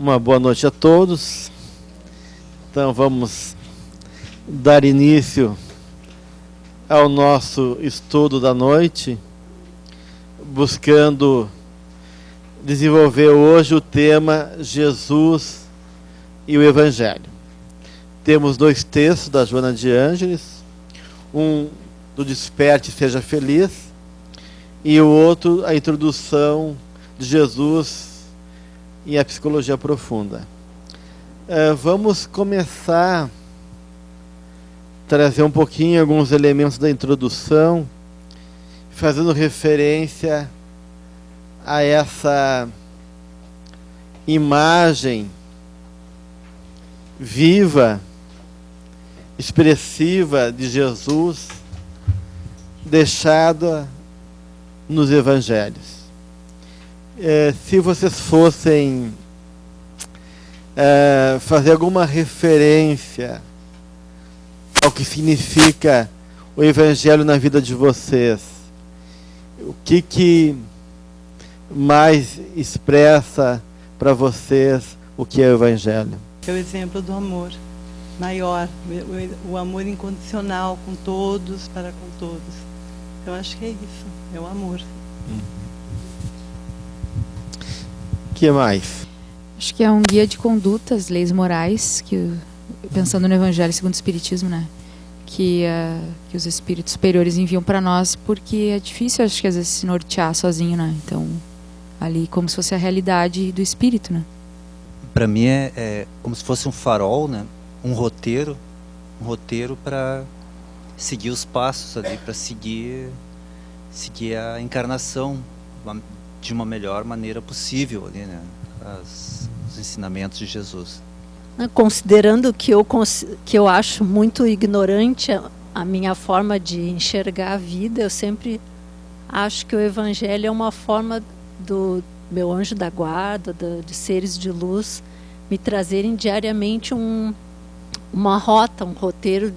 Uma boa noite a todos. Então vamos dar início ao nosso estudo da noite, buscando desenvolver hoje o tema Jesus e o Evangelho. Temos dois textos da Joana de Ângeles, um do Desperte e Seja Feliz, e o outro, a introdução de Jesus e a psicologia profunda. Vamos começar a trazer um pouquinho alguns elementos da introdução, fazendo referência a essa imagem viva, expressiva de Jesus, deixada nos Evangelhos. Se vocês fossem fazer alguma referência ao que significa o Evangelho na vida de vocês, o que mais expressa para vocês o que é o Evangelho? É o exemplo do amor maior, o amor incondicional com todos, para com todos. Eu acho que é isso, é o amor. O que mais? Acho que é um guia de condutas, leis morais, que, pensando no Evangelho segundo o Espiritismo, né, que os espíritos superiores enviam para nós, porque é difícil, acho que às vezes, se nortear sozinho, né? Então, ali como se fosse a realidade do espírito, né? Para mim é como se fosse um farol, né? Um roteiro para seguir os passos ali, para seguir a encarnação de uma melhor maneira possível ali, né? Os ensinamentos de Jesus. Considerando que eu acho muito ignorante a minha forma de enxergar a vida, eu sempre acho que o Evangelho é uma forma do meu anjo da guarda, de seres de luz, me trazerem diariamente uma rota, um roteiro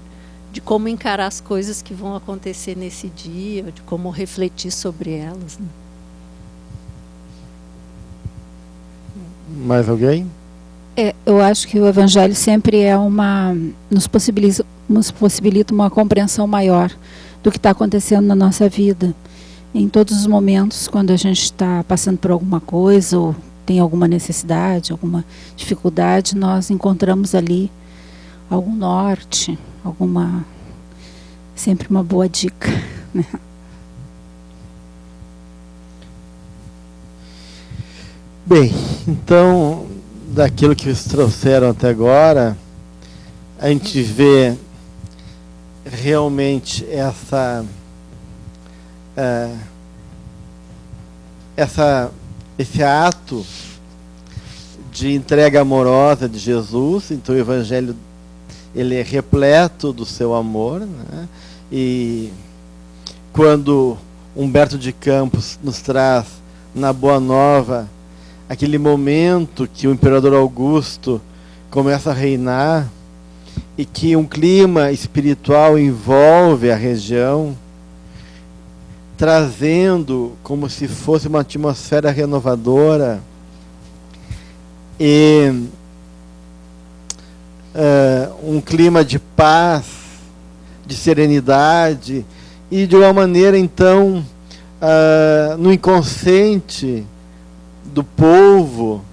de como encarar as coisas que vão acontecer nesse dia, de como refletir sobre elas, né? Mais alguém? Eu acho que o Evangelho sempre nos possibilita uma compreensão maior do que está acontecendo na nossa vida. Em todos os momentos, quando a gente está passando por alguma coisa, ou tem alguma necessidade, alguma dificuldade, nós encontramos ali algum norte, sempre uma boa dica, né? Bem, então, daquilo que vocês trouxeram até agora, a gente vê realmente esse ato de entrega amorosa de Jesus. Então o Evangelho, ele é repleto do seu amor, né? E quando Humberto de Campos nos traz na Boa Nova aquele momento que o imperador Augusto começa a reinar e que um clima espiritual envolve a região, trazendo como se fosse uma atmosfera renovadora e um clima de paz, de serenidade, e de uma maneira, então, no inconsciente do povo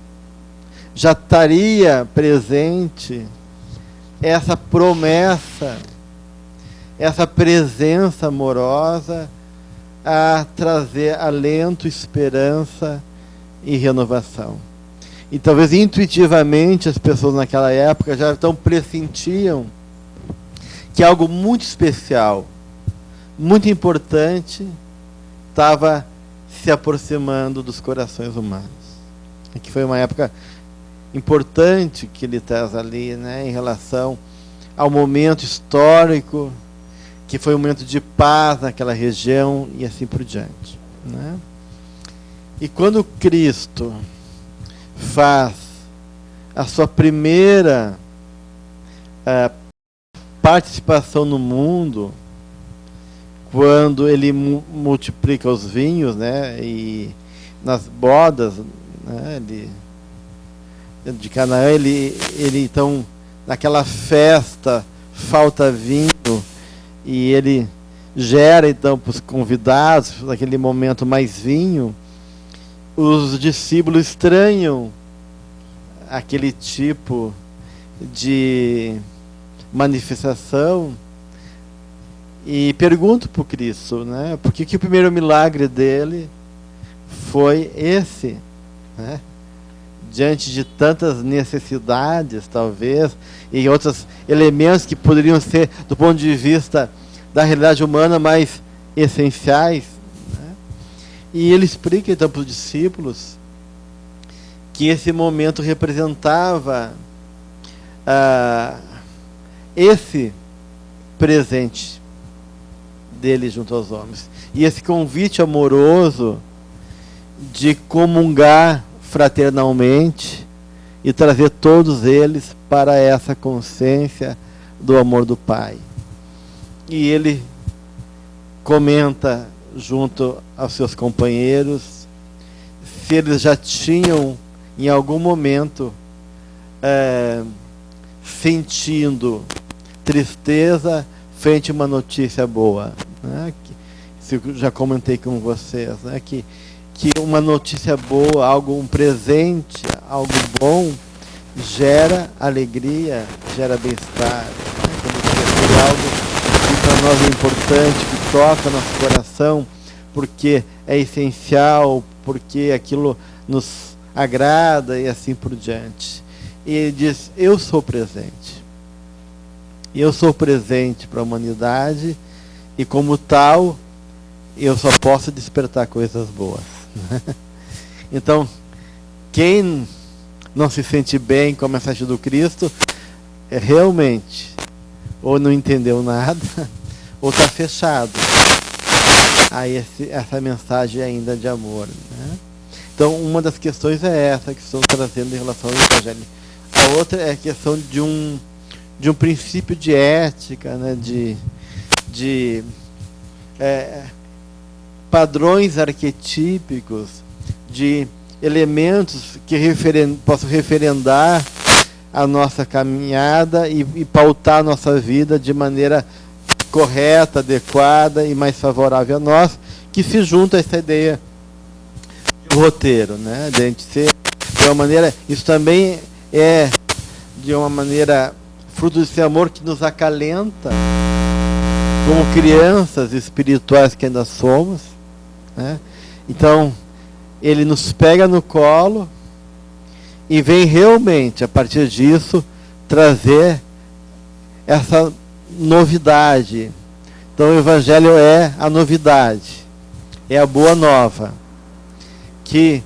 já estaria presente essa promessa, essa presença amorosa a trazer alento, esperança e renovação. E talvez intuitivamente as pessoas naquela época já então pressentiam que algo muito especial, muito importante, estava se aproximando dos corações humanos. E que foi uma época importante que ele traz ali, né, em relação ao momento histórico, que foi um momento de paz naquela região e assim por diante, né? E quando Cristo faz a sua primeira participação no mundo, quando ele multiplica os vinhos, né, e nas bodas, né, ele de Canaã, ele então, naquela festa, falta vinho, e ele gera então para os convidados, naquele momento, mais vinho. Os discípulos estranham aquele tipo de manifestação e perguntam para o Cristo, né, por que o primeiro milagre dele foi esse, né? Diante de tantas necessidades, talvez, e outros elementos que poderiam ser, do ponto de vista da realidade humana, mais essenciais, né? E ele explica então para os discípulos que esse momento representava esse presente dele junto aos homens, e esse convite amoroso de comungar fraternalmente e trazer todos eles para essa consciência do amor do Pai. E ele comenta junto aos seus companheiros se eles já tinham em algum momento sentindo tristeza frente a uma notícia boa, né? Isso eu já comentei com vocês, né? Que uma notícia boa, um presente, algo bom, gera alegria, gera bem-estar, né? Quando é algo que para nós é importante, que toca nosso coração, porque é essencial, porque aquilo nos agrada e assim por diante. E ele diz, eu sou presente. Eu sou presente para a humanidade e, como tal, eu só posso despertar coisas boas. Então, quem não se sente bem com a mensagem do Cristo, realmente ou não entendeu nada, ou está fechado a essa mensagem ainda de amor, né? Então, uma das questões é essa que estão trazendo em relação ao Evangelho. A outra é a questão de um princípio de ética, né? de padrões arquetípicos, de elementos que possam referendar a nossa caminhada e pautar a nossa vida de maneira correta, adequada e mais favorável a nós, que se junta a essa ideia de roteiro, né? De a gente ser de uma maneira, isso também é de uma maneira fruto desse amor que nos acalenta como crianças espirituais que ainda somos, né? Então ele nos pega no colo e vem realmente, a partir disso, trazer essa novidade. Então o Evangelho é a novidade, é a boa nova, que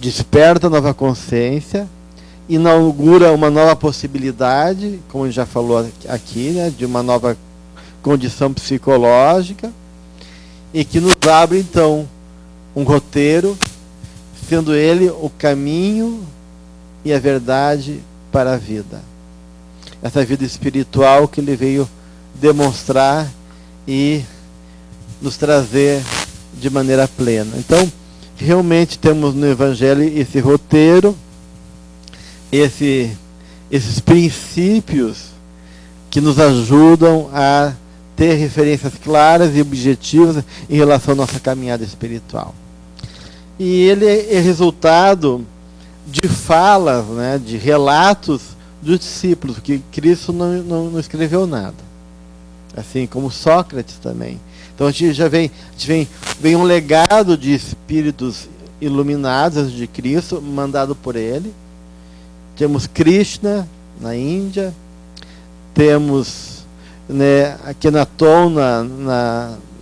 desperta nova consciência, inaugura uma nova possibilidade, como a gente já falou aqui, né, de uma nova condição psicológica, e que nos abre então um roteiro, sendo ele o caminho e a verdade para a vida. Essa vida espiritual que ele veio demonstrar e nos trazer de maneira plena. Então, realmente temos no Evangelho esse roteiro, esses princípios que nos ajudam a ter referências claras e objetivas em relação à nossa caminhada espiritual. E ele é resultado de falas, né, de relatos dos discípulos, porque Cristo não escreveu nada. Assim como Sócrates também. Então a gente vem um legado de espíritos iluminados antes de Cristo, mandado por ele. Temos Krishna na Índia, temos, né, Akhenaton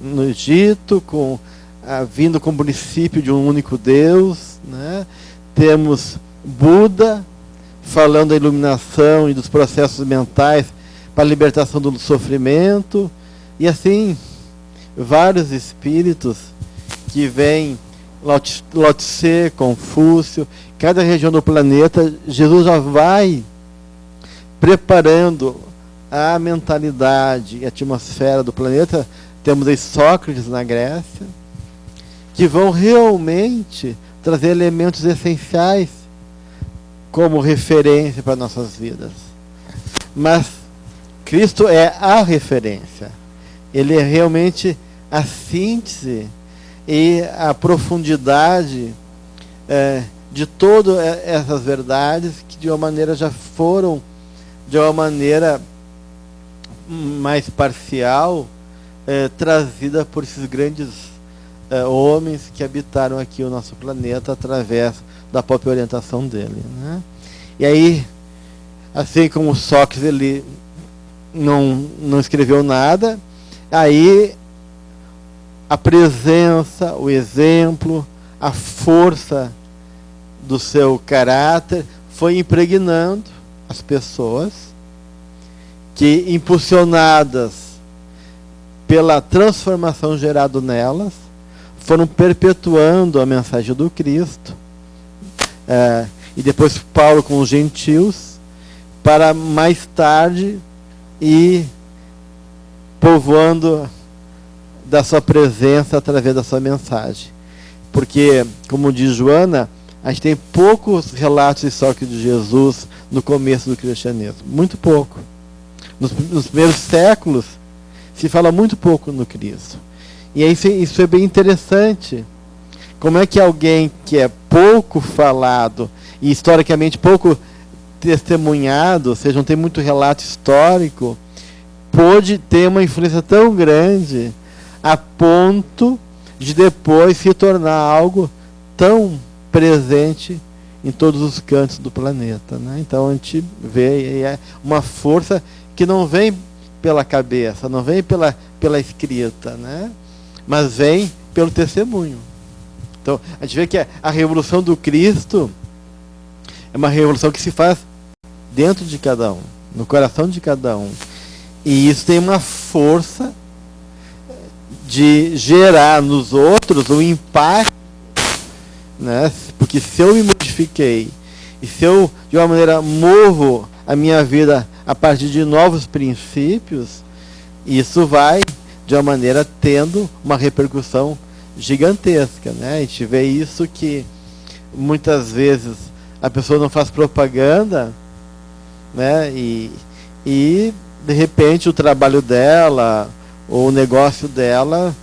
no Egito, vindo com o princípio de um único Deus, né? Temos Buda falando da iluminação e dos processos mentais para a libertação do sofrimento, e assim vários espíritos que vêm, Lao Tse, Confúcio, cada região do planeta. Jesus já vai preparando a mentalidade e a atmosfera do planeta. Temos aí Sócrates na Grécia, que vão realmente trazer elementos essenciais como referência para nossas vidas. Mas Cristo é a referência. Ele é realmente a síntese e a profundidade de todas essas verdades que de uma maneira já foram, de uma maneira mais parcial, trazida por esses grandes homens que habitaram aqui o nosso planeta através da própria orientação dele, né? E aí, assim como Sócrates, ele não escreveu nada, aí a presença, o exemplo, a força do seu caráter foi impregnando as pessoas que, impulsionadas pela transformação gerada nelas, foram perpetuando a mensagem do Cristo. E depois Paulo com os gentios, para mais tarde ir povoando da sua presença através da sua mensagem. Porque, como diz Joana, a gente tem poucos relatos históricos de Jesus no começo do cristianismo. Muito pouco. Nos primeiros séculos, se fala muito pouco no Cristo. E aí, isso é bem interessante. Como é que alguém que é pouco falado e historicamente pouco testemunhado, ou seja, não tem muito relato histórico, pôde ter uma influência tão grande a ponto de depois se tornar algo tão presente em todos os cantos do planeta, né? Então a gente vê uma força que não vem pela cabeça, não vem pela escrita, né? Mas vem pelo testemunho. Então a gente vê que a revolução do Cristo é uma revolução que se faz dentro de cada um, no coração de cada um. E isso tem uma força de gerar nos outros um impacto, né? Porque se eu me modifiquei e se eu de uma maneira movo a minha vida a partir de novos princípios, isso vai de uma maneira tendo uma repercussão gigantesca, né? A gente vê isso que muitas vezes a pessoa não faz propaganda, né? E de repente o trabalho dela ou o negócio dela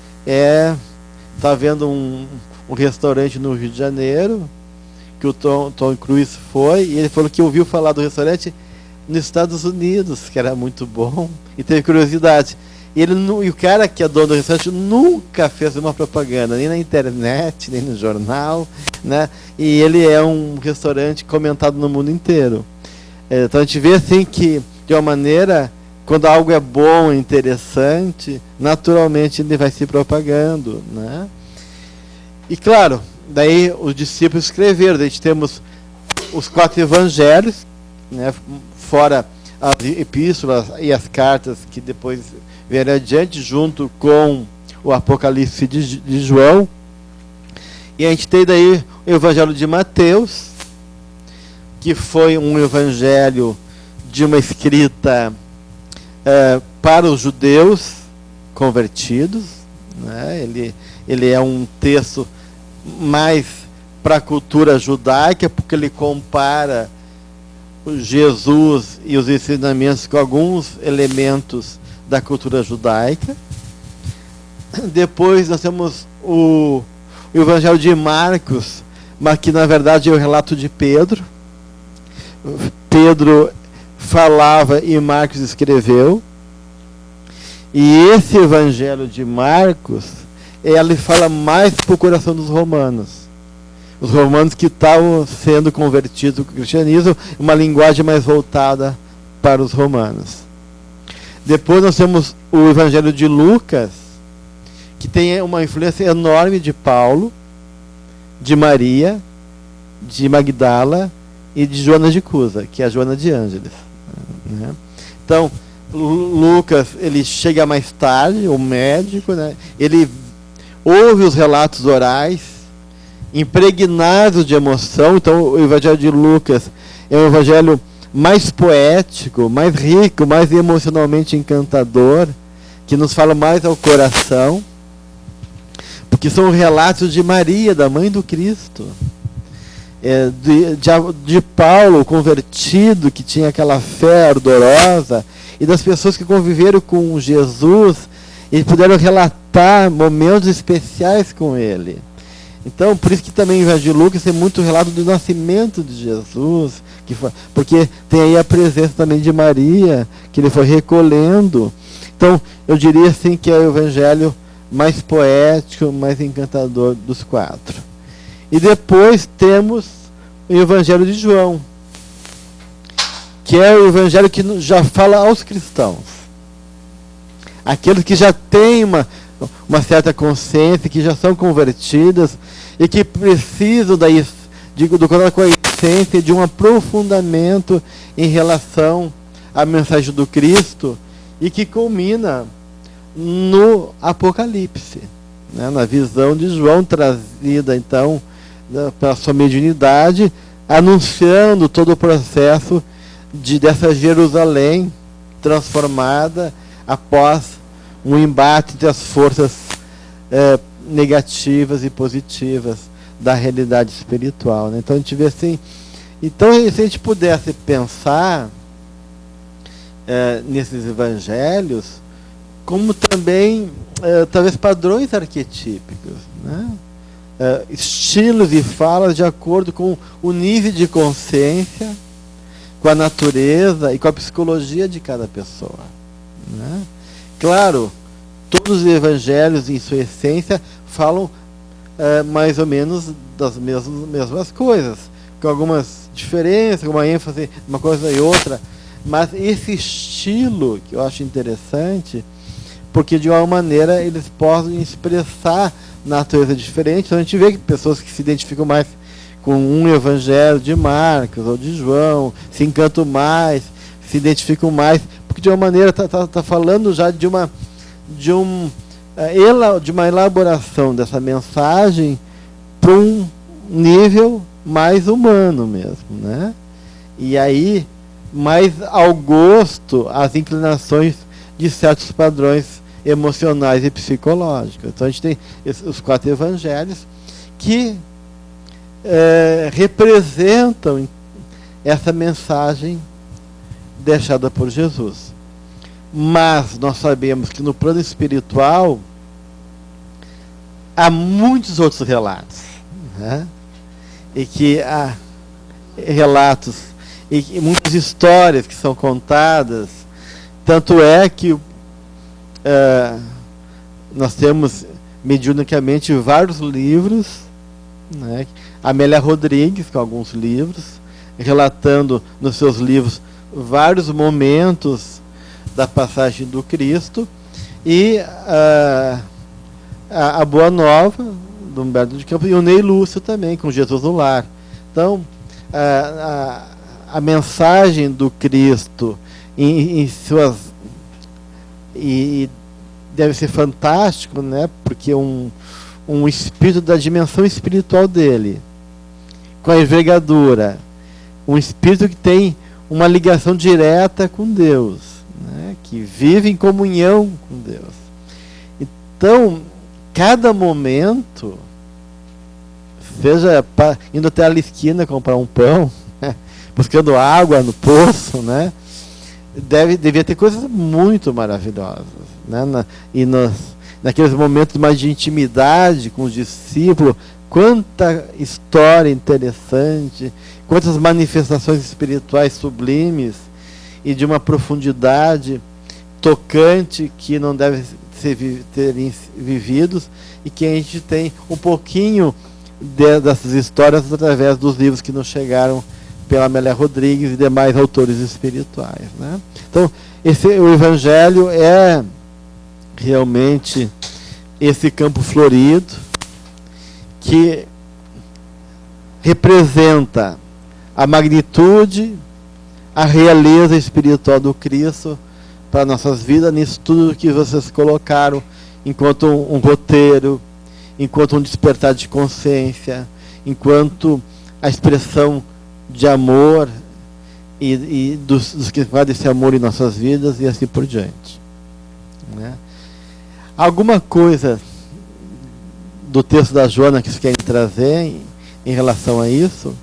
tá vendo um restaurante no Rio de Janeiro que o Tom Cruise foi, e ele falou que ouviu falar do restaurante nos Estados Unidos, que era muito bom, e teve curiosidade. E o cara que é dono do restaurante nunca fez uma propaganda, nem na internet, nem no jornal, né? E ele é um restaurante comentado no mundo inteiro. Então a gente vê assim que, de uma maneira, quando algo é bom, interessante, naturalmente ele vai se propagando, né? E claro, daí os discípulos escreveram, daí temos os 4 evangelhos, né? Fora as epístolas e as cartas que depois vieram adiante, junto com o Apocalipse de João. E a gente tem daí o Evangelho de Mateus, que foi um evangelho de uma escrita para os judeus convertidos, né? Ele é um texto mais para a cultura judaica, porque ele compara Jesus e os ensinamentos com alguns elementos da cultura judaica. Depois nós temos o Evangelho de Marcos, mas que na verdade é o relato de Pedro. Pedro falava e Marcos escreveu. E esse Evangelho de Marcos, ele fala mais para o coração dos romanos. Os romanos que estavam sendo convertidos ao cristianismo, uma linguagem mais voltada para os romanos. Depois nós temos o Evangelho de Lucas, que tem uma influência enorme de Paulo, de Maria, de Magdala e de Joana de Cusa, que é a Joana de Ângeles, né? Então, Lucas, ele chega mais tarde, o médico, né? Ele ouve os relatos orais, impregnados de emoção. Então o Evangelho de Lucas é um evangelho mais poético, mais rico, mais emocionalmente encantador, que nos fala mais ao coração, porque são relatos de Maria, da mãe do Cristo. de Paulo, convertido, que tinha aquela fé ardorosa, e das pessoas que conviveram com Jesus e puderam relatar momentos especiais com ele. Então, por isso que também o Evangelho de Lucas tem muito relato do nascimento de Jesus, porque tem aí a presença também de Maria, que ele foi recolhendo. Então, eu diria assim que é o evangelho mais poético, mais encantador dos 4. E depois temos o Evangelho de João, que é o evangelho que já fala aos cristãos. Aqueles que já têm uma certa consciência, que já são convertidas e que precisam do contato com a essência, de um aprofundamento em relação à mensagem do Cristo, e que culmina no Apocalipse, né? Na visão de João trazida então pela sua mediunidade, anunciando todo o processo dessa Jerusalém transformada após um embate entre as forças negativas e positivas da realidade espiritual, né? Então a gente vê assim, então se a gente pudesse pensar nesses evangelhos como também talvez padrões arquetípicos, né? Estilos e falas de acordo com o nível de consciência, com a natureza e com a psicologia de cada pessoa, né? Claro, todos os evangelhos em sua essência falam mais ou menos das mesmas coisas, com algumas diferenças, uma ênfase uma coisa e outra, mas esse estilo que eu acho interessante, porque de uma maneira eles podem expressar natureza diferente. Então a gente vê que pessoas que se identificam mais com um evangelho de Marcos ou de João se encantam mais, se identificam mais, porque de uma maneira tá falando já de uma elaboração dessa mensagem para um nível mais humano mesmo, né? E aí mais ao gosto, às inclinações de certos padrões emocionais e psicológicos. Então a gente tem os 4 evangelhos que representam essa mensagem deixada por Jesus. Mas nós sabemos que no plano espiritual há muitos outros relatos, né? E que há relatos e muitas histórias que são contadas. Tanto é que nós temos mediunicamente vários livros, né? Amélia Rodrigues, com alguns livros, relatando nos seus livros vários momentos da passagem do Cristo, e a Boa Nova, do Humberto de Campos, e o Ney Lúcio também, com Jesus no Lar. Então, a mensagem do Cristo em suas... E deve ser fantástico, né? Porque um espírito da dimensão espiritual dele, com a envergadura, um espírito que tem uma ligação direta com Deus, né? Que vive em comunhão com Deus. Então, cada momento, seja indo até a esquina comprar um pão, né? Buscando água no poço, né? Devia ter coisas muito maravilhosas, né? Naqueles momentos mais de intimidade com os discípulos, quanta história interessante, quantas manifestações espirituais sublimes e de uma profundidade tocante que não deve terem vividos, e que a gente tem um pouquinho dessas histórias através dos livros que nos chegaram pela Amélia Rodrigues e demais autores espirituais, né? Então, o Evangelho é realmente esse campo florido que representa a magnitude, a realeza espiritual do Cristo para nossas vidas, nisso tudo que vocês colocaram enquanto um roteiro, enquanto um despertar de consciência, enquanto a expressão de amor e dos que fazem esse amor em nossas vidas, e assim por diante, né? Alguma coisa do texto da Joana que vocês querem trazer em relação a isso?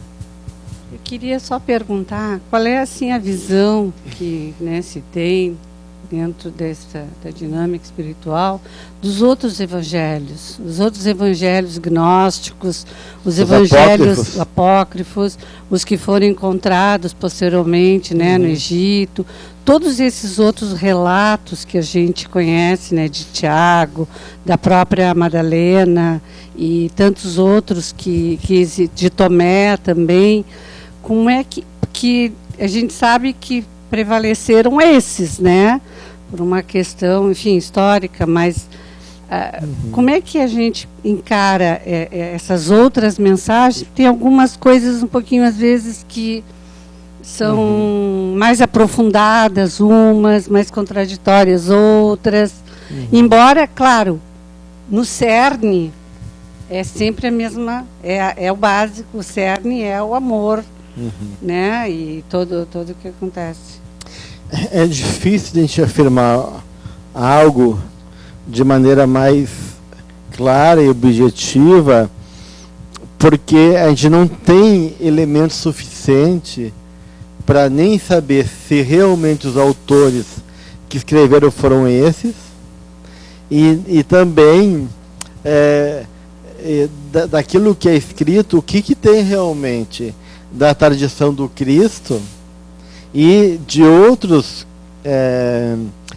queria só perguntar qual é assim a visão que, né, se tem dentro da dinâmica espiritual dos outros evangelhos, gnósticos, os evangelhos apócrifos, os que foram encontrados posteriormente, né, no Egito, todos esses outros relatos que a gente conhece, né, de Tiago, da própria Madalena e tantos outros de Tomé também. Como é que a gente sabe que prevaleceram esses, né? Por uma questão, enfim, histórica, mas como é que a gente encara essas outras mensagens? Tem algumas coisas um pouquinho, às vezes, que são mais aprofundadas, umas mais contraditórias, outras. Embora, claro, no cerne é sempre a mesma, é o básico, o cerne é o amor, né? E todo o que acontece. É difícil de a gente afirmar algo de maneira mais clara e objetiva, porque a gente não tem elemento suficiente para nem saber se realmente os autores que escreveram foram esses, e também daquilo que é escrito, o que tem realmente da tradição do Cristo e de outros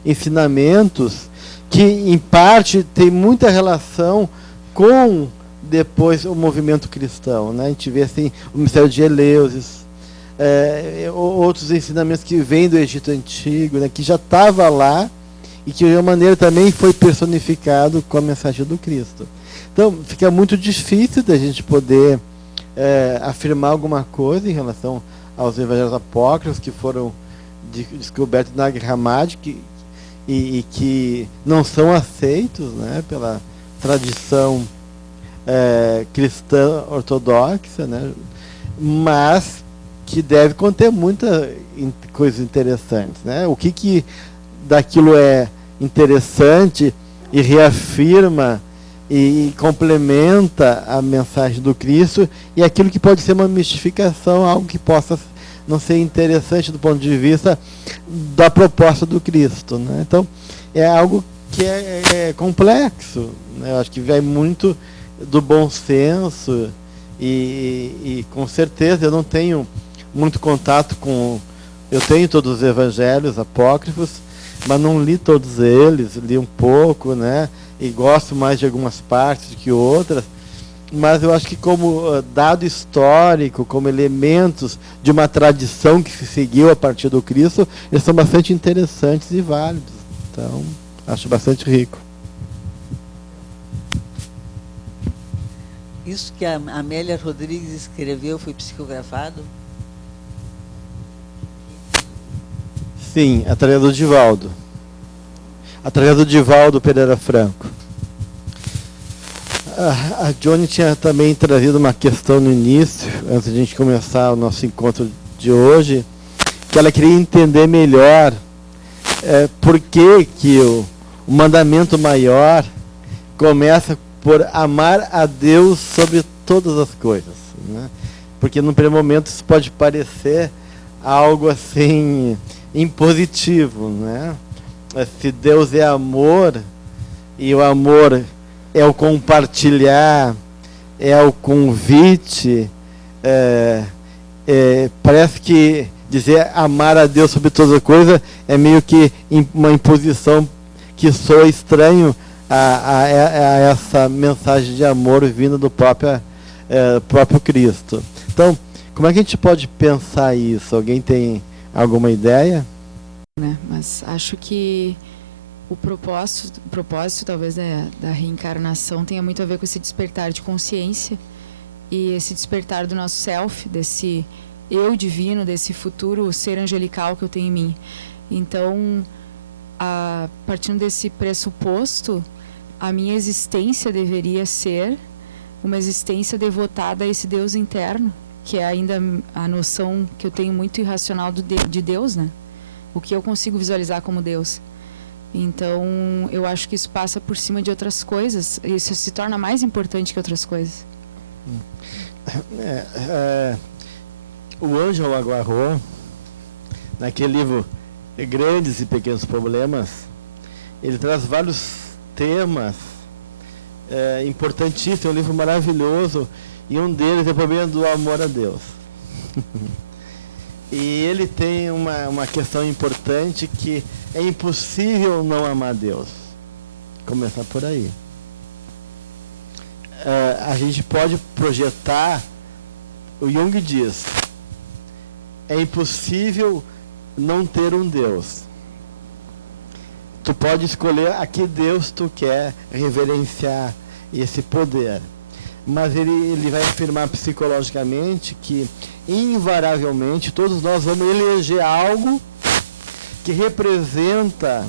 ensinamentos que, em parte, tem muita relação com depois o movimento cristão, né? A gente vê assim, o mistério de Eleusis, outros ensinamentos que vêm do Egito Antigo, né? Que já estava lá e que de uma maneira também foi personificado com a mensagem do Cristo. Então, fica muito difícil da gente poder afirmar alguma coisa em relação aos evangelhos apócrifos que foram descobertos na Nag Hammadi e que não são aceitos, né, pela tradição cristã ortodoxa, né, mas que deve conter muitas coisas interessantes, né? O que daquilo é interessante e reafirma e complementa a mensagem do Cristo, e aquilo que pode ser uma mistificação, algo que possa não ser interessante do ponto de vista da proposta do Cristo, né? Então, é algo que é complexo, né? Eu acho que vai muito do bom senso e com certeza eu não tenho muito contato com... Eu tenho todos os evangelhos apócrifos, mas não li todos eles, li um pouco, né? E gosto mais de algumas partes do que outras, mas eu acho que como dado histórico, como elementos de uma tradição que se seguiu a partir do Cristo, eles são bastante interessantes e válidos. Então, acho bastante rico. Isso que a Amélia Rodrigues escreveu foi psicografado? Sim, através do Divaldo. Através do Divaldo Pereira Franco. A Johnny tinha também trazido uma questão no início, antes de a gente começar o nosso encontro de hoje, que ela queria entender melhor por que o mandamento maior começa por amar a Deus sobre todas as coisas, né? Porque no primeiro momento isso pode parecer algo assim impositivo, né? Se Deus é amor, e o amor é o compartilhar, é o convite, parece que dizer amar a Deus sobre todas as coisas é meio que uma imposição que soa estranho a essa mensagem de amor vinda do próprio Cristo. Então, como é que a gente pode pensar isso? Alguém tem alguma ideia? Mas acho que o propósito talvez da reencarnação tenha muito a ver com esse despertar de consciência e esse despertar do nosso self, desse eu divino, desse futuro ser angelical que eu tenho em mim. Então, partindo desse pressuposto, a minha existência deveria ser uma existência devotada a esse Deus interno, que é ainda a noção que eu tenho muito irracional de Deus, né? O que eu consigo visualizar como Deus. Então, eu acho que isso passa por cima de outras coisas. Isso se torna mais importante que outras coisas. o Ângelo Aguarro, naquele livro Grandes e Pequenos Problemas, ele traz vários temas importantíssimos, é um livro maravilhoso, e um deles é o problema do amor a Deus. E ele tem uma questão importante, que é impossível não amar Deus. Começar por aí. A gente pode projetar, o Jung diz, é impossível não ter um Deus. Tu pode escolher a que Deus tu quer reverenciar esse poder. Mas ele vai afirmar psicologicamente que, invariavelmente, todos nós vamos eleger algo que representa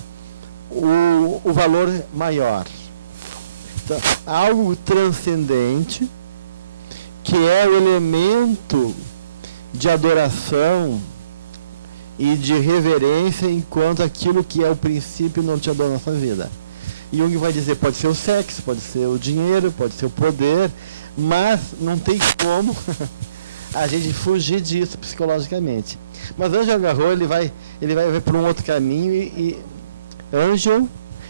o valor maior. Então, algo transcendente, que é o elemento de adoração e de reverência, enquanto aquilo que é o princípio norteador da nossa vida. Jung vai dizer, pode ser o sexo, pode ser o dinheiro, pode ser o poder, mas não tem como a gente fugir disso psicologicamente. Mas Ângelo Aguarro, ele vai por um outro caminho, e Ângelo,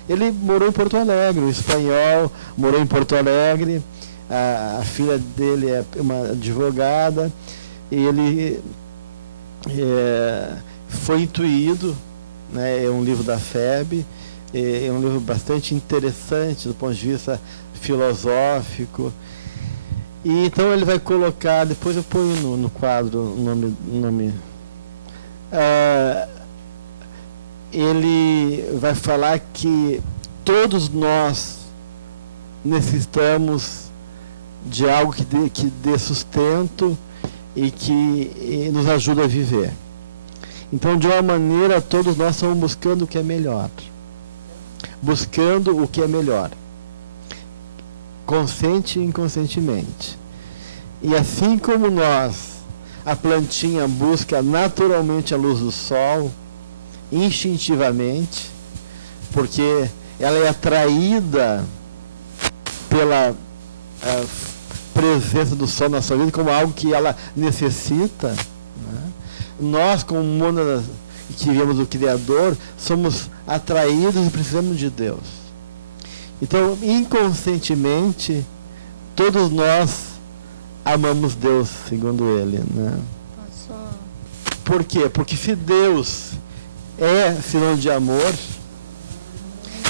ele morou em Porto Alegre, um espanhol, morou em Porto Alegre, a filha dele é uma advogada, e ele foi intuído, né, é um livro da FEB, é um livro bastante interessante do ponto de vista filosófico. E então ele vai colocar, depois eu ponho no quadro o nome. Ele vai falar que todos nós necessitamos de algo que dê sustento e que nos ajude a viver. Então, de uma maneira, todos nós estamos buscando o que é melhor. Buscando o que é melhor. Consciente e inconscientemente. E assim como a plantinha busca naturalmente a luz do sol, instintivamente, porque ela é atraída pela presença do sol na sua vida como algo que ela necessita, né? Nós, como mônadas que viemos do Criador, somos atraídos e precisamos de Deus. Então, inconscientemente, todos nós amamos Deus, segundo ele, né? Por quê? Porque se Deus é sinônimo de amor,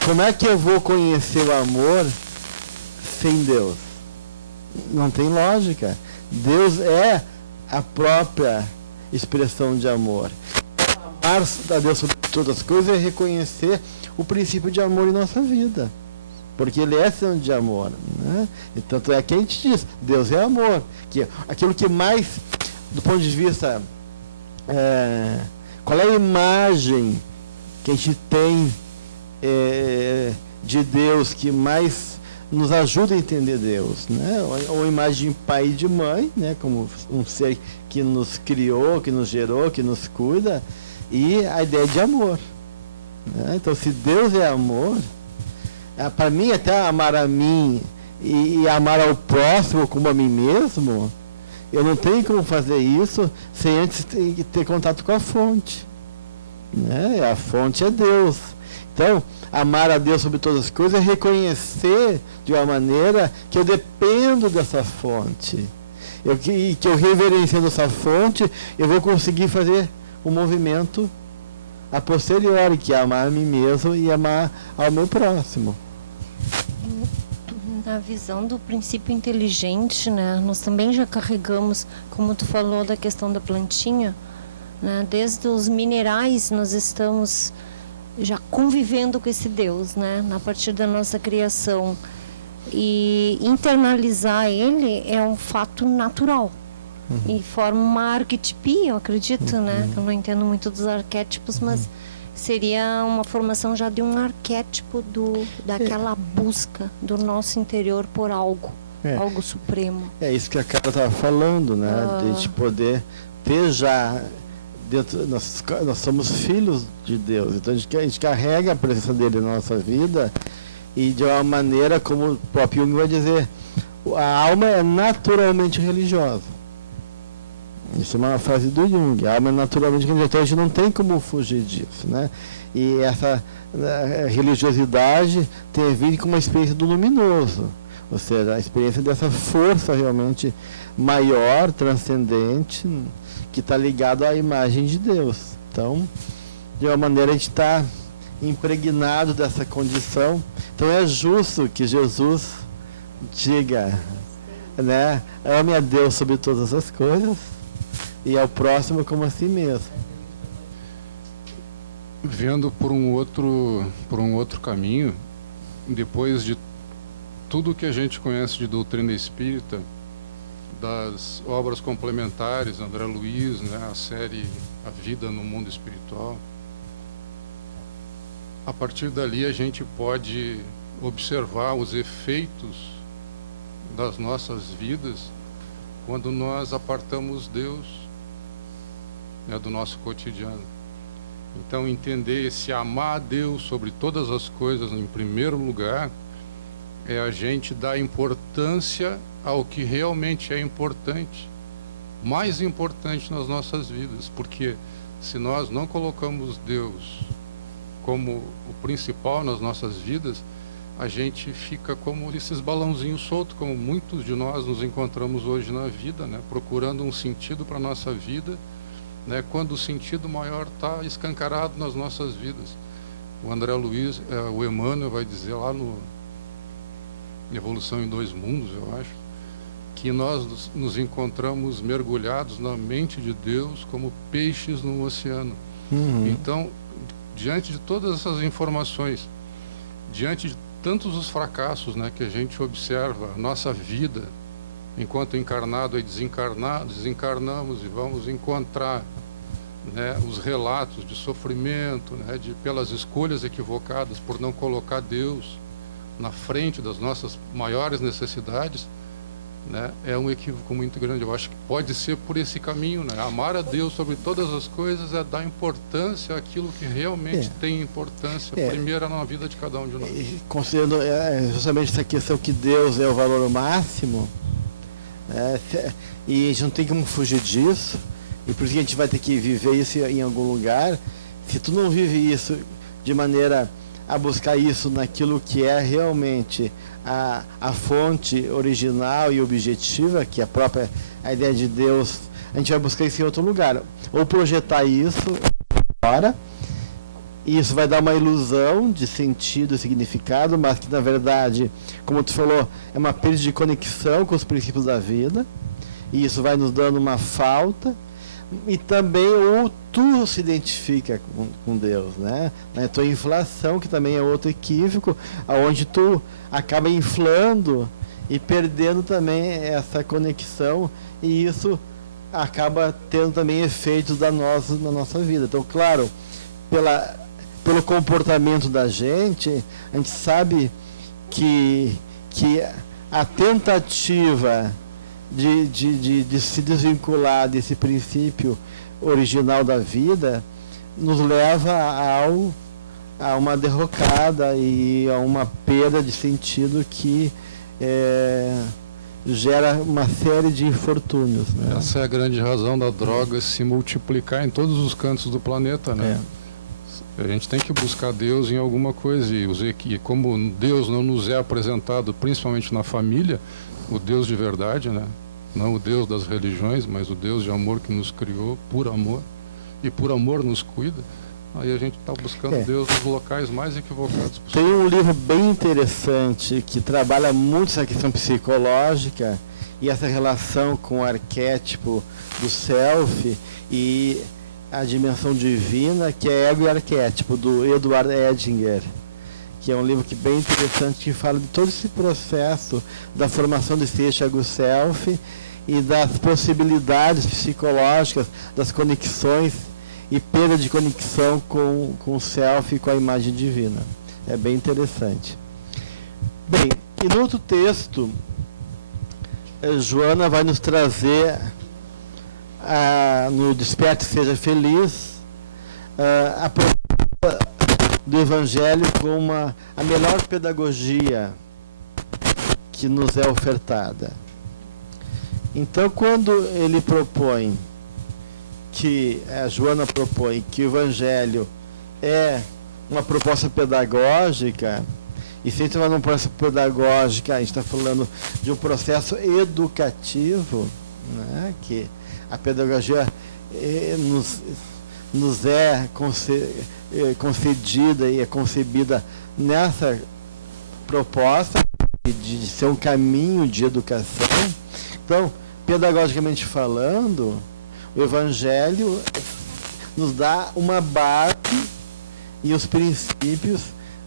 como é que eu vou conhecer o amor sem Deus? Não tem lógica. Deus é a própria expressão de amor. Amar a Deus sobre todas as coisas é reconhecer o princípio de amor em nossa vida, porque ele é sinônimo de amor, né? E tanto é que a gente diz, Deus é amor, que aquilo que mais, do ponto de vista, qual é a imagem que a gente tem de Deus que mais nos ajuda a entender Deus, né? Ou a imagem de pai e de mãe, né? Como um ser que nos criou, que nos gerou, que nos cuida, e a ideia de amor, né? Então, se Deus é amor, para mim, até amar a mim e amar ao próximo como a mim mesmo, eu não tenho como fazer isso sem antes ter contato com a fonte, né? A fonte é Deus. Então, amar a Deus sobre todas as coisas é reconhecer de uma maneira que eu dependo dessa fonte. Que eu reverenciando essa fonte, eu vou conseguir fazer um movimento a posteriori, que é amar a mim mesmo e amar ao meu próximo. Na visão do princípio inteligente, né, nós também já carregamos, como tu falou da questão da plantinha, né, desde os minerais nós estamos já convivendo com esse Deus, né, a partir da nossa criação. E internalizar ele é um fato natural. E forma uma arquetipia, eu acredito, né? Eu não entendo muito dos arquétipos, mas seria uma formação já de um arquétipo daquela busca do nosso interior por algo, algo supremo. É isso que a Carla estava falando, né? De a gente poder ter já dentro, nós somos filhos de Deus, então a gente carrega a presença dele na nossa vida, e de uma maneira, como o próprio Jung vai dizer, a alma é naturalmente religiosa. Isso é uma frase do Jung. A alma é naturalmente grandiosa. Então a gente não tem como fugir disso, né? E essa religiosidade tem a ver com uma experiência do luminoso. Ou seja, a experiência dessa força realmente maior, transcendente, que está ligado à imagem de Deus. Então, de uma maneira, a gente está impregnado dessa condição. Então é justo que Jesus diga, né, ame a Deus sobre todas as coisas e ao próximo como a si mesmo. Vendo por um outro caminho, depois de tudo que a gente conhece de doutrina espírita, das obras complementares, André Luiz, né, a série A Vida no Mundo Espiritual, a partir dali a gente pode observar os efeitos das nossas vidas quando nós apartamos Deus, né, do nosso cotidiano. Então, entender esse amar a Deus sobre todas as coisas em primeiro lugar é a gente dar importância ao que realmente é importante, mais importante nas nossas vidas, porque se nós não colocamos Deus como o principal nas nossas vidas, a gente fica como esses balãozinhos soltos, como muitos de nós nos encontramos hoje na vida, né, procurando um sentido para a nossa vida, né, quando o sentido maior está escancarado nas nossas vidas. O André Luiz, o Emmanuel vai dizer lá no Evolução em Dois Mundos, eu acho, que nós nos encontramos mergulhados na mente de Deus como peixes no oceano. Então, diante de todas essas informações, diante de tantos os fracassos, né, que a gente observa, a nossa vida, enquanto encarnado e desencarnamos e vamos encontrar, né, os relatos de sofrimento, né, pelas escolhas equivocadas, por não colocar Deus na frente das nossas maiores necessidades, né, é um equívoco muito grande. Eu acho que pode ser por esse caminho, né? Amar a Deus sobre todas as coisas é dar importância àquilo que realmente tem importância primeira na vida de cada um de nós. E considerando justamente essa questão que Deus é o valor máximo, e a gente não tem como fugir disso, e por isso que a gente vai ter que viver isso em algum lugar. Se tu não vive isso de maneira a buscar isso naquilo que é realmente a fonte original e objetiva, que é a ideia de Deus, a gente vai buscar isso em outro lugar. Ou projetar isso fora, e isso vai dar uma ilusão de sentido e significado, mas que na verdade, como tu falou, é uma perda de conexão com os princípios da vida, e isso vai nos dando uma falta. E também ou tu se identifica com Deus, né? A tua inflação, que também é outro equívoco, aonde tu acaba inflando e perdendo também essa conexão, e isso acaba tendo também efeitos na nossa vida. Então, claro, pelo comportamento da gente, a gente sabe que a tentativa de se desvincular desse princípio original da vida nos leva a uma derrocada e a uma perda de sentido que gera uma série de infortúnios, né? Essa é a grande razão da droga se multiplicar em todos os cantos do planeta, né? A gente tem que buscar Deus em alguma coisa, e como Deus não nos é apresentado principalmente na família, o Deus de verdade, né? Não o Deus das religiões, mas o Deus de amor que nos criou por amor e por amor nos cuida. Aí a gente está buscando Deus nos locais mais equivocados possível. Tem um livro bem interessante que trabalha muito essa questão psicológica e essa relação com o arquétipo do self e a dimensão divina, que é Ego e Arquétipo, do Edward Edinger, que é um livro bem interessante, que fala de todo esse processo da formação desse ego self e das possibilidades psicológicas, das conexões e perda de conexão com o self e com a imagem divina. É bem interessante. Bem, e no outro texto, Joana vai nos trazer, no Desperte e Seja Feliz, a proposta do Evangelho como a melhor pedagogia que nos é ofertada. Então, quando ele propõe que a Joana propõe, que o Evangelho é uma proposta pedagógica, e se a gente vai numa proposta pedagógica, a gente está falando de um processo educativo, né, que a pedagogia nos é concedida e é concebida nessa proposta de ser um caminho de educação. Então, pedagogicamente falando, o Evangelho nos dá uma base e os princípios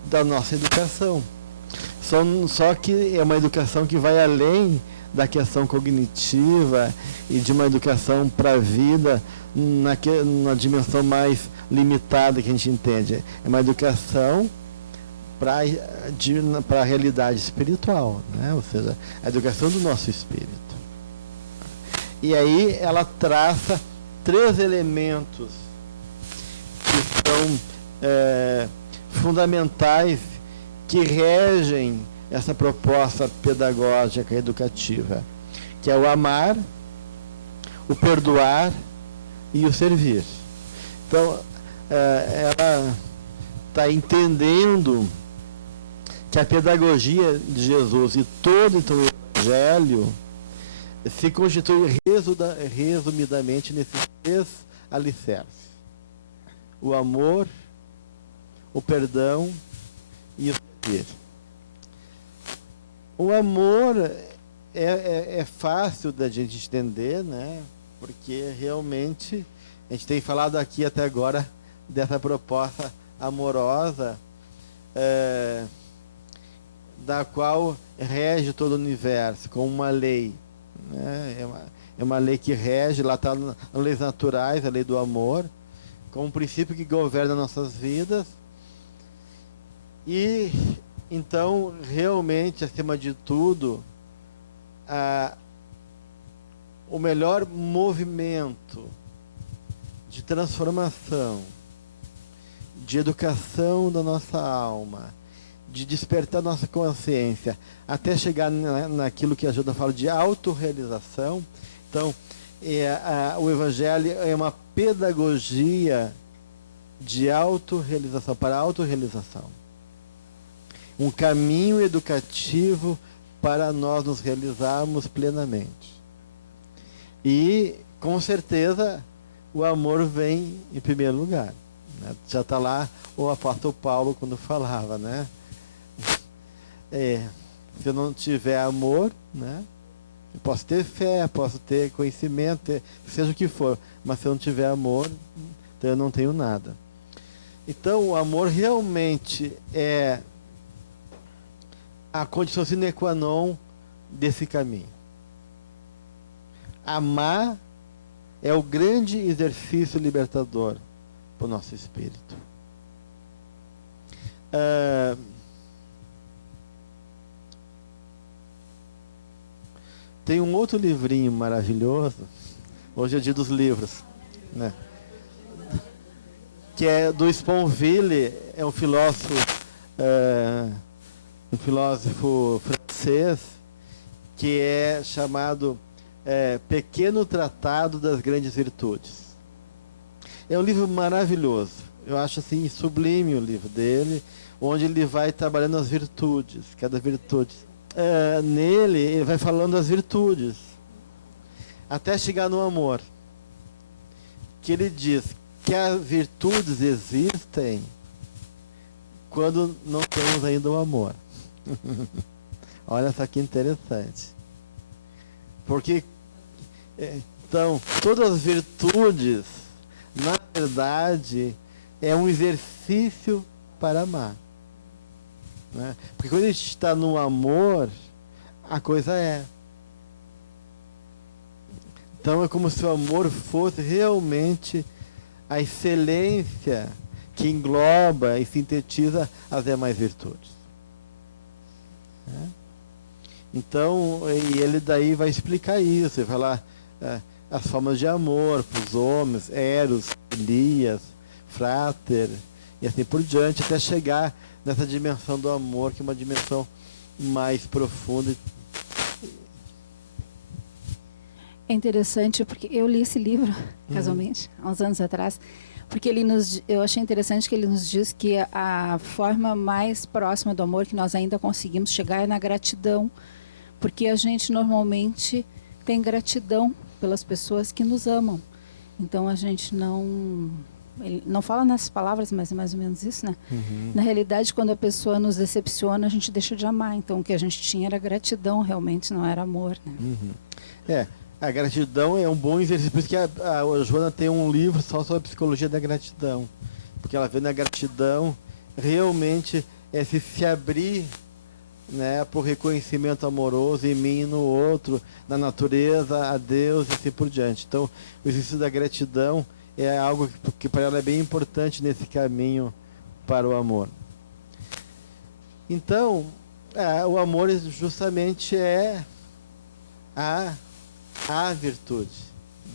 da nossa educação. Só que é uma educação que vai além da questão cognitiva e de uma educação para a vida na dimensão mais limitada que a gente entende. É uma educação para a realidade espiritual, né? Ou seja, a educação do nosso espírito. E aí ela traça 3 elementos que são fundamentais, que regem essa proposta pedagógica educativa, que é o amar, o perdoar e o servir. Então, ela está entendendo que a pedagogia de Jesus e todo então, o Evangelho se constitui resumidamente nesses 3 alicerces: o amor, o perdão e o servir. O amor é fácil da gente entender, né? Porque realmente a gente tem falado aqui até agora dessa proposta amorosa, da qual rege todo o universo, como uma lei, né? É uma lei que rege, lá está nas leis naturais, a lei do amor, como um princípio que governa nossas vidas. E então, realmente, acima de tudo, o melhor movimento de transformação, de educação da nossa alma, de despertar nossa consciência, até chegar naquilo que a Ajuda fala de autorrealização. Então, o Evangelho é uma pedagogia de autorrealização, para a autorrealização. Um caminho educativo para nós nos realizarmos plenamente. E, com certeza, o amor vem em primeiro lugar, né? Já está lá o apóstolo Paulo quando falava, né? Se eu não tiver amor, né? Eu posso ter fé, posso ter conhecimento, seja o que for, mas se eu não tiver amor, então eu não tenho nada. Então, o amor realmente é a condição sine qua non desse caminho. Amar é o grande exercício libertador para o nosso espírito. Tem um outro livrinho maravilhoso, hoje é o dia dos livros, né? Que é do Sponville, é um filósofo francês, que é chamado Pequeno Tratado das Grandes Virtudes. É um livro maravilhoso, eu acho assim sublime o livro dele, onde ele vai trabalhando as virtudes, cada virtude. Nele ele vai falando das virtudes, até chegar no amor, que ele diz que as virtudes existem quando não temos ainda o amor. Olha só que interessante. Porque, então, todas as virtudes, na verdade, é um exercício para amar, né? Porque quando a gente está no amor, a coisa é. Então é como se o amor fosse realmente a excelência que engloba e sintetiza as demais virtudes. Então, e ele daí vai explicar isso, vai falar as formas de amor para os homens, eros, filias, frater, e assim por diante, até chegar nessa dimensão do amor, que é uma dimensão mais profunda. É interessante porque eu li esse livro, casualmente, há uns anos atrás, porque eu achei interessante que ele nos diz que a forma mais próxima do amor que nós ainda conseguimos chegar é na gratidão, porque a gente normalmente tem gratidão pelas pessoas que nos amam. Então a gente ele não fala nessas palavras, mas é mais ou menos isso, né? Na realidade, quando a pessoa nos decepciona, a gente deixa de amar. Então o que a gente tinha era gratidão, realmente não era amor, né? A gratidão é um bom exercício. Por isso que a Joana tem um livro só sobre a psicologia da gratidão. Porque ela vê na gratidão realmente se abrir, né, por reconhecimento amoroso em mim e no outro, na natureza, a Deus e assim por diante. Então, o exercício da gratidão é algo que para ela é bem importante nesse caminho para o amor. Então, o amor justamente é a virtude,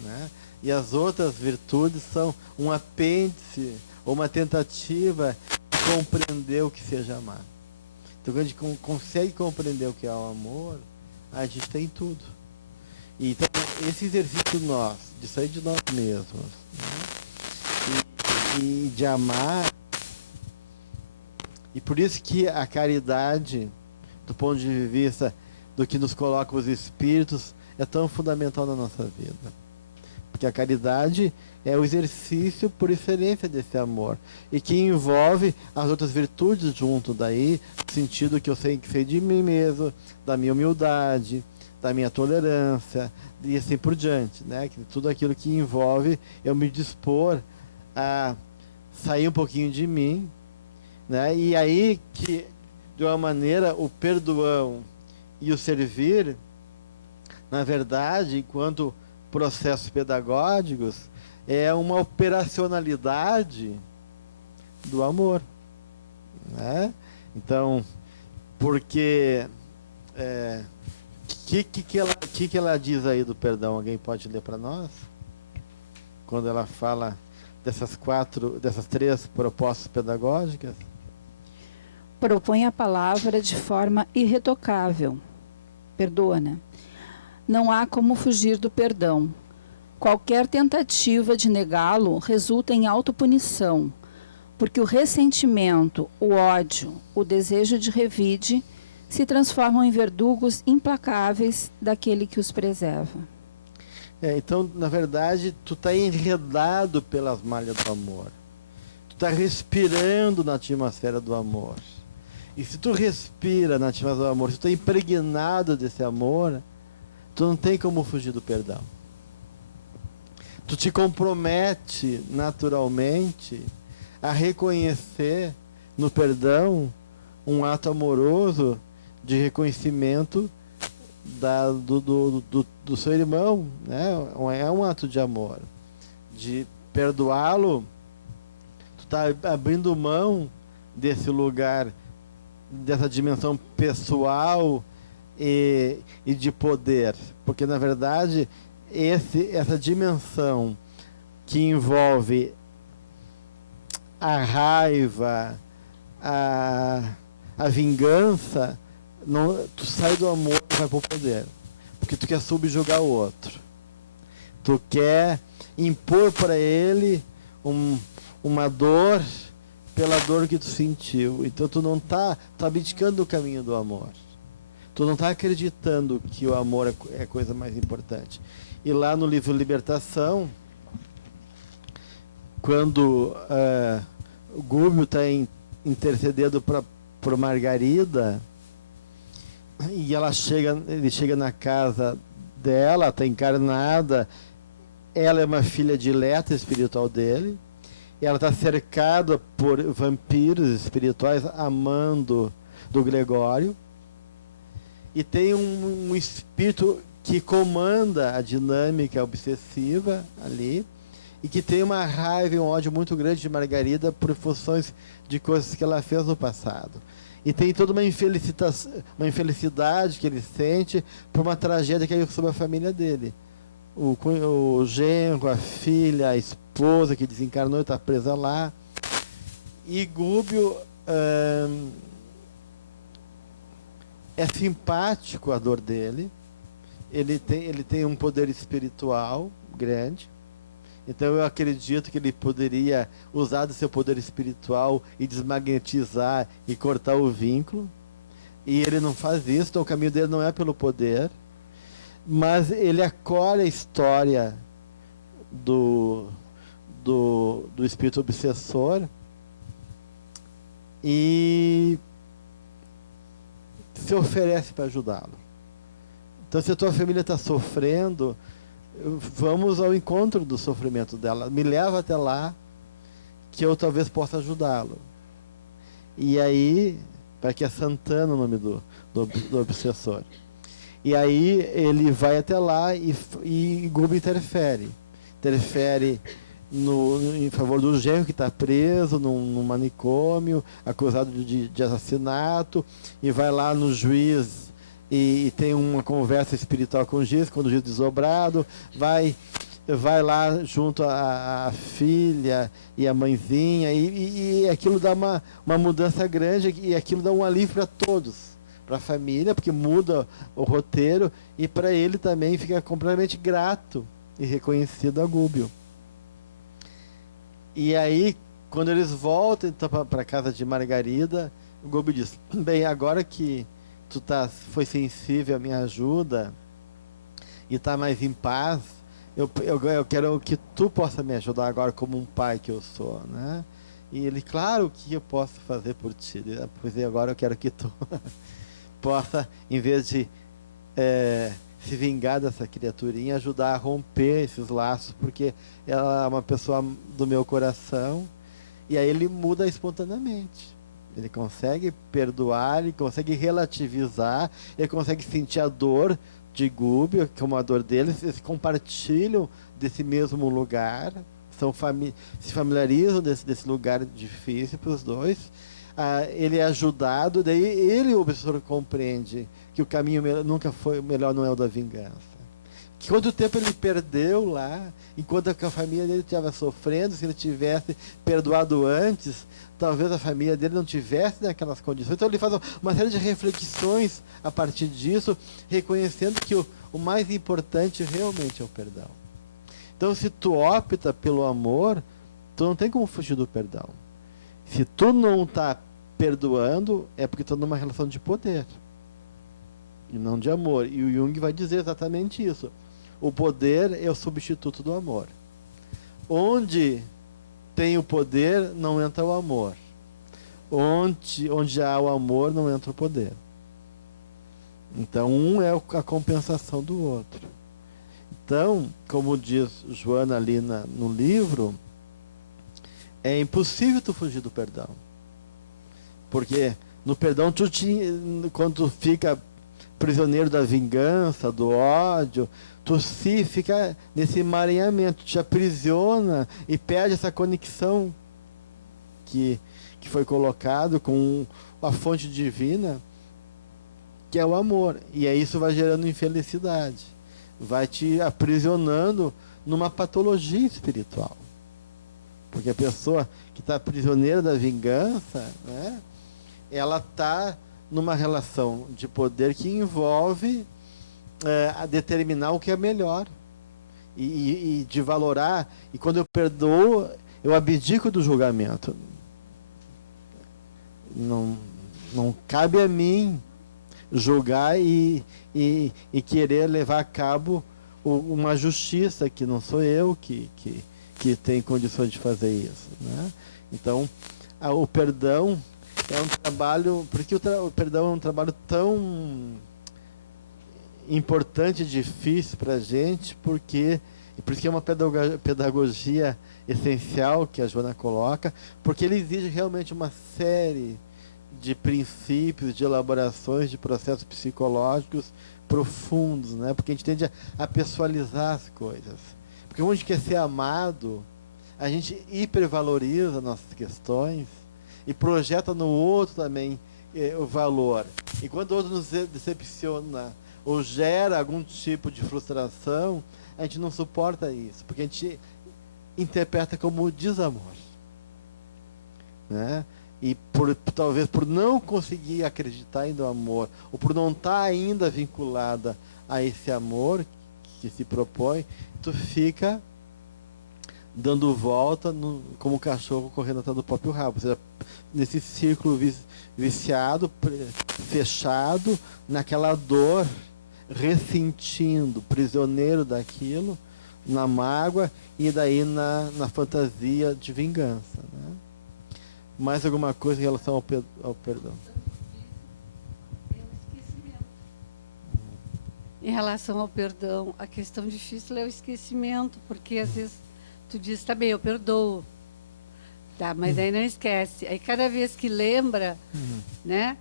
né? E as outras virtudes são um apêndice ou uma tentativa de compreender o que seja amar. Então, quando a gente consegue compreender o que é o amor, a gente tem tudo. E então, esse exercício nosso, de sair de nós mesmos, né? E de amar, e por isso que a caridade, do ponto de vista do que nos coloca os espíritos, é tão fundamental na nossa vida. Porque a caridade é o exercício por excelência desse amor. E que envolve as outras virtudes junto daí, no sentido que eu sei de mim mesmo, da minha humildade, da minha tolerância, e assim por diante, né? Tudo aquilo que envolve eu me dispor a sair um pouquinho de mim, né? E aí que, de uma maneira, o perdão e o servir, na verdade, enquanto processos pedagógicos, é uma operacionalidade do amor, né? Então, porque que ela diz aí do perdão? Alguém pode ler para nós? Quando ela fala dessas 3 propostas pedagógicas? Propõe a palavra de forma irretocável. Perdoa, né? Não há como fugir do perdão. Qualquer tentativa de negá-lo resulta em autopunição, porque o ressentimento, o ódio, o desejo de revide se transformam em verdugos implacáveis daquele que os preserva. Então, na verdade, tu está enredado pelas malhas do amor. Tu está respirando na atmosfera do amor. E se tu respira na atmosfera do amor, se tu está impregnado desse amor, tu não tem como fugir do perdão. Tu te compromete naturalmente a reconhecer no perdão um ato amoroso de reconhecimento do seu irmão, né? É um ato de amor. De perdoá-lo, tu está abrindo mão desse lugar, dessa dimensão pessoal e de poder, porque na verdade essa dimensão que envolve a raiva, a vingança, tu sai do amor e vai pro poder, porque tu quer subjugar o outro, tu quer impor para ele uma dor pela dor que tu sentiu. Então tu não tá abdicando do caminho do amor. Tu não está acreditando que o amor é a coisa mais importante. E lá no livro Libertação, quando o Gúbio está intercedendo por Margarida, e ele chega na casa dela, está encarnada, ela é uma filha dileta espiritual dele, ela está cercada por vampiros espirituais amando do Gregório, e tem um espírito que comanda a dinâmica obsessiva ali, e que tem uma raiva e um ódio muito grande de Margarida por funções de coisas que ela fez no passado. E tem toda uma infelicidade que ele sente por uma tragédia que caiu sobre a família dele. O genro, a filha, a esposa que desencarnou e está presa lá. E Gúbio é simpático à dor dele. ele tem um poder espiritual grande. Então eu acredito que ele poderia usar do seu poder espiritual e desmagnetizar e cortar o vínculo. E ele não faz isso, então o caminho dele não é pelo poder. Mas ele acolhe a história do espírito obsessor e se oferece para ajudá-lo. Então, se a tua família está sofrendo, vamos ao encontro do sofrimento dela. Me leva até lá, que eu talvez possa ajudá-lo. E aí, para que é Santana o nome do obsessor. E aí ele vai até lá e Gubi interfere em favor do genro que está preso num manicômio, acusado de assassinato, e vai lá no juiz e tem uma conversa espiritual com o juiz, quando o juiz desobrado, vai lá junto à filha e a mãezinha, e aquilo dá uma mudança grande, e aquilo dá um alívio para todos, para a família, porque muda o roteiro, e para ele também fica completamente grato e reconhecido a Gúbio. E aí, quando eles voltam então, para a casa de Margarida, o Gúbio diz: bem, agora que tu foi sensível à minha ajuda e está mais em paz, eu quero que tu possa me ajudar agora como um pai que eu sou, né? E ele, claro, o que eu posso fazer por ti? Pois é, agora eu quero que tu possa, em vez de se vingar dessa criaturinha, ajudar a romper esses laços, porque ela é uma pessoa do meu coração. E aí ele muda espontaneamente. Ele consegue perdoar, ele consegue relativizar, ele consegue sentir a dor de Gúbio, como a dor deles, eles compartilham desse mesmo lugar, se familiarizam desse lugar difícil para os dois. Ele é ajudado, daí ele, o obsessor, compreende que o caminho nunca foi, o melhor não é o da vingança. Que quanto tempo ele perdeu lá, enquanto a família dele estava sofrendo, se ele tivesse perdoado antes, talvez a família dele não tivesse naquelas condições. Então ele faz uma série de reflexões a partir disso, reconhecendo que o mais importante realmente é o perdão. Então, se tu opta pelo amor, tu não tem como fugir do perdão. Se tu não está perdoando, é porque tu está numa relação de poder e não de amor. E o Jung vai dizer exatamente isso. O poder é o substituto do amor. Onde tem o poder, não entra o amor. Onde há o amor, não entra o poder. Então, um é a compensação do outro. Então, como diz Joana ali no livro, é impossível tu fugir do perdão. Porque no perdão, quando tu fica prisioneiro da vingança, do ódio, tu fica nesse emaranhamento, te aprisiona e perde essa conexão que foi colocado com a fonte divina, que é o amor. E aí isso vai gerando infelicidade, vai te aprisionando numa patologia espiritual. Porque a pessoa que está prisioneira da vingança, né, ela está numa relação de poder que envolve a determinar o que é melhor e de valorar. E quando eu perdoo, eu abdico do julgamento. Não cabe a mim julgar e querer levar a cabo uma justiça que não sou eu que tem condições de fazer isso, né? Então, o perdão é um trabalho, porque o perdão é um trabalho tão importante e difícil para a gente, porque é uma pedagogia essencial que a Joana coloca, porque ele exige realmente uma série de princípios, de elaborações, de processos psicológicos profundos, né? Porque a gente tende a pessoalizar as coisas. Porque quando a gente quer ser amado, a gente hipervaloriza nossas questões e projeta no outro também o valor. E quando o outro nos decepciona ou gera algum tipo de frustração, a gente não suporta isso, porque a gente interpreta como desamor, né? e talvez por não conseguir acreditar ainda no amor, ou por não estar ainda vinculada a esse amor que se propõe, tu fica dando volta como um cachorro correndo atrás do próprio rabo, ou seja, nesse círculo viciado, fechado, naquela dor, ressentindo, prisioneiro daquilo, na mágoa e daí na fantasia de vingança, né? Mais alguma coisa em relação ao perdão? Em relação ao perdão, a questão difícil é o esquecimento, porque às vezes tu diz, tá bem, eu perdoo, tá, mas aí não esquece. Aí cada vez que lembra, né,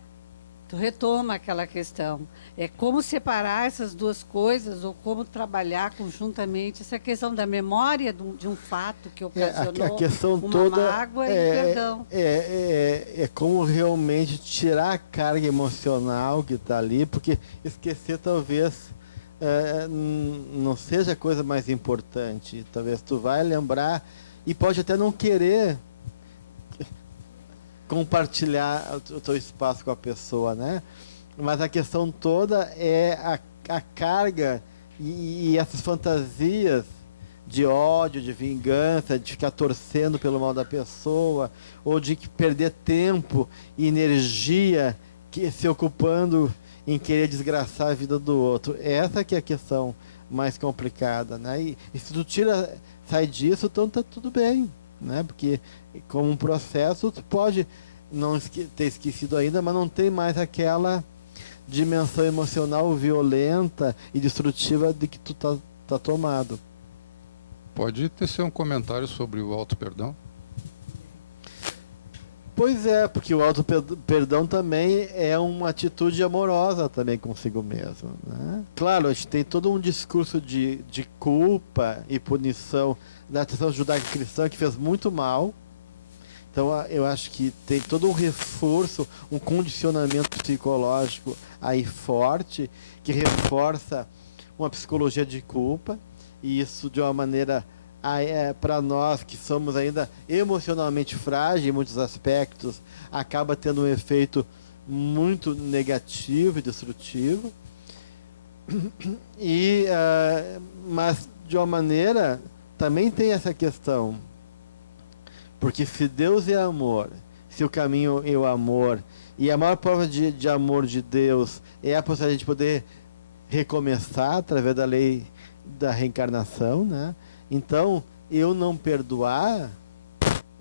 tu retoma aquela questão. É como separar essas duas coisas, ou como trabalhar conjuntamente essa questão da memória de um fato que ocasionou a questão uma toda mágoa e o perdão. É como realmente tirar a carga emocional que está ali, porque esquecer talvez não seja a coisa mais importante. Talvez tu vai lembrar e pode até não querer compartilhar o teu espaço com a pessoa, né? Mas a questão toda é a carga e essas fantasias de ódio, de vingança, de ficar torcendo pelo mal da pessoa, ou de perder tempo e energia se ocupando em querer desgraçar a vida do outro. Essa que é a questão mais complicada, né? E se tu sai disso, então tá tudo bem, né? Porque como um processo, tu pode não ter esquecido ainda, mas não tem mais aquela dimensão emocional violenta e destrutiva de que tu tá tomado. Pode ser um comentário sobre o auto-perdão? Pois é, porque o auto-perdão também é uma atitude amorosa também consigo mesmo, né? Claro, a gente tem todo um discurso de culpa e punição da tradição judaico-cristã que fez muito mal. Então eu acho que tem todo um reforço, um condicionamento psicológico aí forte, que reforça uma psicologia de culpa, e isso de uma maneira, para nós que somos ainda emocionalmente frágeis em muitos aspectos, acaba tendo um efeito muito negativo e destrutivo. Mas de uma maneira também tem essa questão, porque se Deus é amor, se o caminho é o amor, e a maior prova de amor de Deus é a possibilidade de poder recomeçar através da lei da reencarnação, né? Então, eu não perdoar,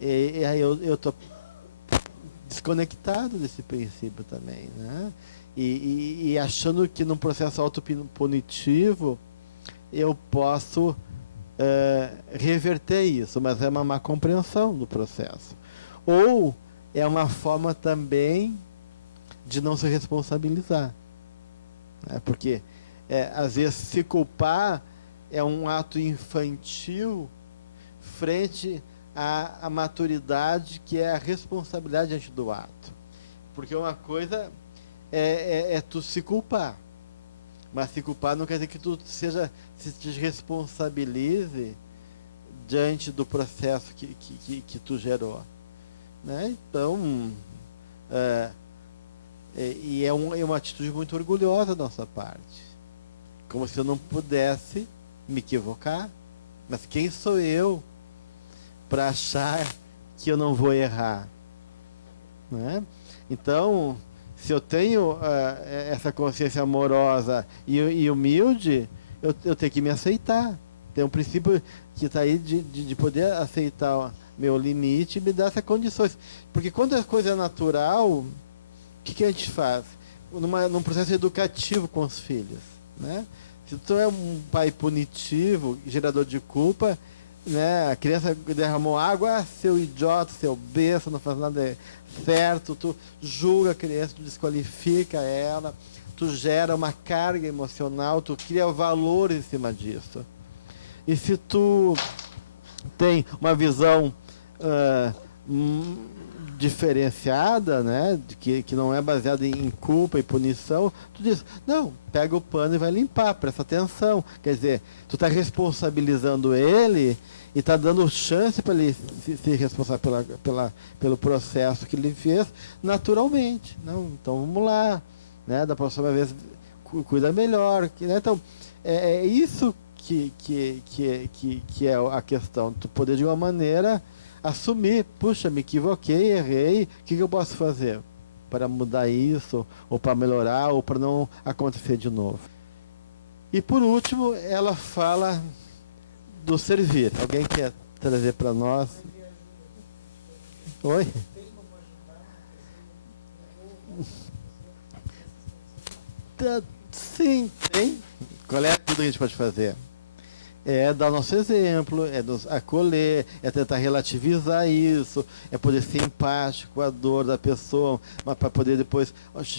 eu estou desconectado desse princípio também, né? E achando que num processo autopunitivo eu posso reverter isso, mas é uma má compreensão do processo. Ou é uma forma também de não se responsabilizar, né? Porque às vezes se culpar é um ato infantil frente à maturidade, que é a responsabilidade diante do ato. Porque uma coisa é tu se culpar, mas se culpar não quer dizer que tu se te responsabilize diante do processo que tu gerou, né? Então é uma atitude muito orgulhosa da nossa parte, como se eu não pudesse me equivocar. Mas quem sou eu para achar que eu não vou errar, né? Então, se eu tenho essa consciência amorosa e humilde, eu tenho que me aceitar. Tem um princípio que está aí de poder aceitar o meu limite e me dar essas condições. Porque quando a coisa é natural, o que a gente faz? Num processo educativo com os filhos, né? Se tu é um pai punitivo, gerador de culpa, né? A criança derramou água, seu idiota, seu besta, não faz nada certo, tu julga a criança, tu desqualifica ela, tu gera uma carga emocional, tu cria valores em cima disso. E se tu tem uma visão diferenciada, né, que não é baseada em culpa e punição, tu diz, não, pega o pano e vai limpar, presta atenção. Quer dizer, tu está responsabilizando ele e está dando chance para ele se responsável pelo processo que ele fez naturalmente. Não, então vamos lá, né, da próxima vez cuida melhor. Né? Então, é isso que é a questão. Tu poder, de uma maneira, assumir, puxa, me equivoquei, errei, o que eu posso fazer para mudar isso, ou para melhorar, ou para não acontecer de novo. E por último, ela fala do servir. Alguém quer trazer para nós? Oi? Sim, tem. Qual é tudo que a gente pode fazer? É dar nosso exemplo, é nos acolher, é tentar relativizar isso, é poder ser empático com a dor da pessoa, mas para poder depois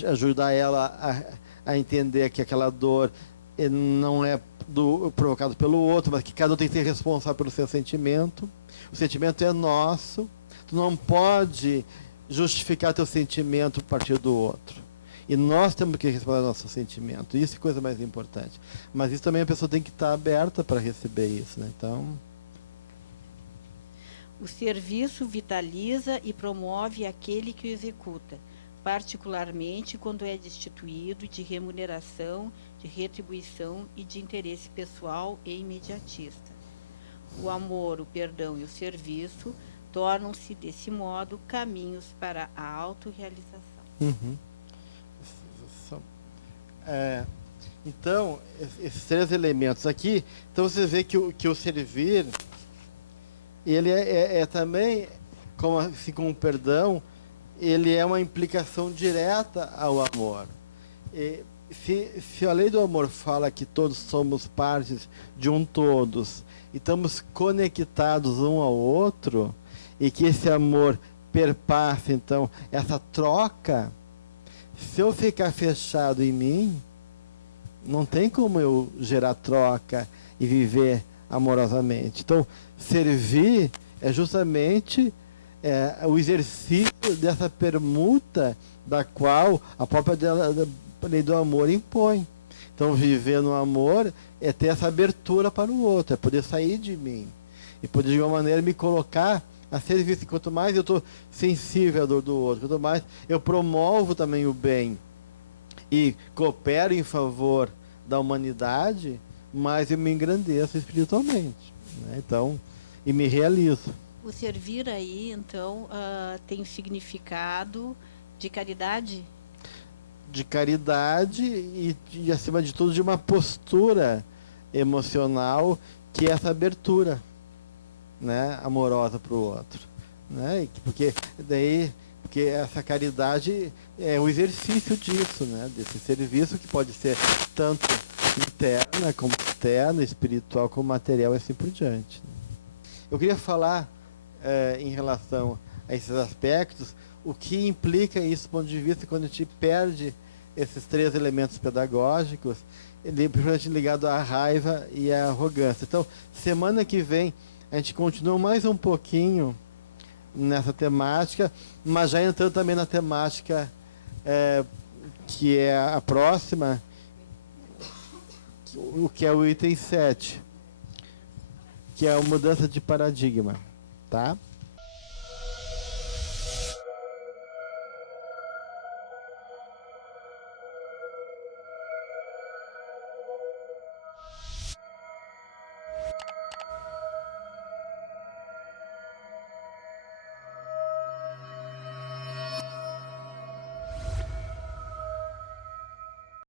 ajudar ela a entender que aquela dor não é provocado pelo outro, mas que cada um tem que ser responsável pelo seu sentimento. O sentimento é nosso, tu não pode justificar teu sentimento a partir do outro. E nós temos que responder ao nosso sentimento. Isso é a coisa mais importante. Mas isso também a pessoa tem que estar aberta para receber isso, né? Então, o serviço vitaliza e promove aquele que o executa, particularmente quando é destituído de remuneração, de retribuição e de interesse pessoal e imediatista. O amor, o perdão e o serviço tornam-se, desse modo, caminhos para a autorrealização. Uhum. Então, esses três elementos aqui, então você vê que o servir, ele é também, assim como o perdão, ele é uma implicação direta ao amor. E se a lei do amor fala que todos somos partes de um todos, e estamos conectados um ao outro, e que esse amor perpassa, então, essa troca. Se eu ficar fechado em mim, não tem como eu gerar troca e viver amorosamente. Então, servir é justamente o exercício dessa permuta da qual a própria lei do amor impõe. Então, viver no amor é ter essa abertura para o outro, é poder sair de mim e poder, de uma maneira, me colocar a serviço. Quanto mais eu estou sensível à dor do outro, quanto mais eu promovo também o bem e coopero em favor da humanidade, mais eu me engrandeço espiritualmente, né? Então, e me realizo. O servir aí, então, tem o significado de caridade? De caridade e, acima de tudo, de uma postura emocional, que é essa abertura, né, amorosa para o outro, né? Porque essa caridade é o exercício disso, né, desse serviço, que pode ser tanto interna como externa, espiritual como material e assim por diante. Eu queria falar em relação a esses aspectos, o que implica isso do ponto de vista quando a gente perde esses três elementos pedagógicos, principalmente ligado à raiva e à arrogância. Então, semana que vem a gente continua mais um pouquinho nessa temática, mas já entrando também na temática que é a próxima, o que é o item 7, que é a mudança de paradigma, tá?